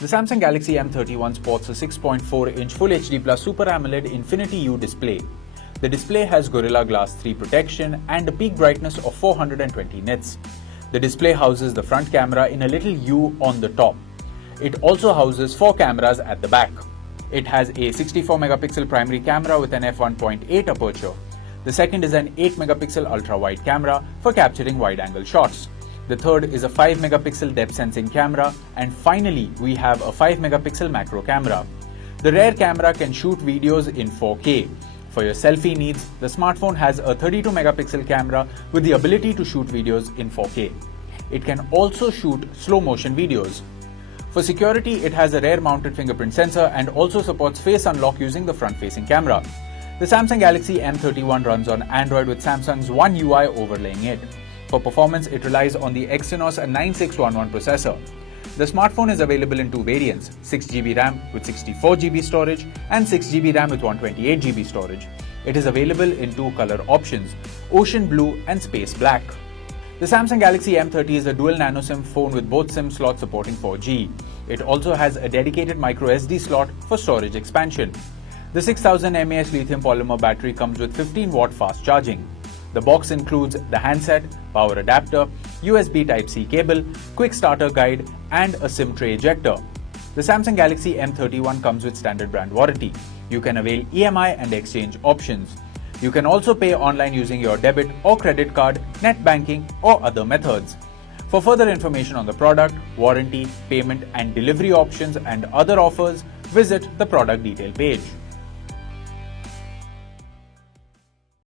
The Samsung Galaxy M31 sports a 6.4-inch Full HD Plus Super AMOLED Infinity U display. The display has Gorilla Glass 3 protection and a peak brightness of 420 nits. The display houses the front camera in a little U on the top. It also houses 4 cameras at the back. It has a 64-megapixel primary camera with an f1.8 aperture. The second is an 8-megapixel ultra-wide camera for capturing wide-angle shots. The third is a 5-megapixel depth sensing camera, and finally we have a 5-megapixel macro camera. The rear camera can shoot videos in 4K. For your selfie needs, the smartphone has a 32-megapixel camera with the ability to shoot videos in 4K. It can also shoot slow-motion videos. For security, it has a rear-mounted fingerprint sensor and also supports face unlock using the front-facing camera. The Samsung Galaxy M31 runs on Android with Samsung's One UI overlaying it. For performance, it relies on the Exynos 9611 processor. The smartphone is available in 2 variants, 6GB RAM with 64GB storage and 6GB RAM with 128GB storage. It is available in 2 color options, Ocean Blue and Space Black. The Samsung Galaxy M30 is a dual nano SIM phone with both SIM slots supporting 4G. It also has a dedicated microSD slot for storage expansion. The 6000 mAh lithium polymer battery comes with 15-watt fast charging. The box includes the handset, power adapter, USB Type-C cable, quick starter guide, and a SIM tray ejector. The Samsung Galaxy M31 comes with standard brand warranty. You can avail EMI and exchange options. You can also pay online using your debit or credit card, net banking, or other methods. For further information on the product, warranty, payment, and delivery options and other offers, visit the product detail page.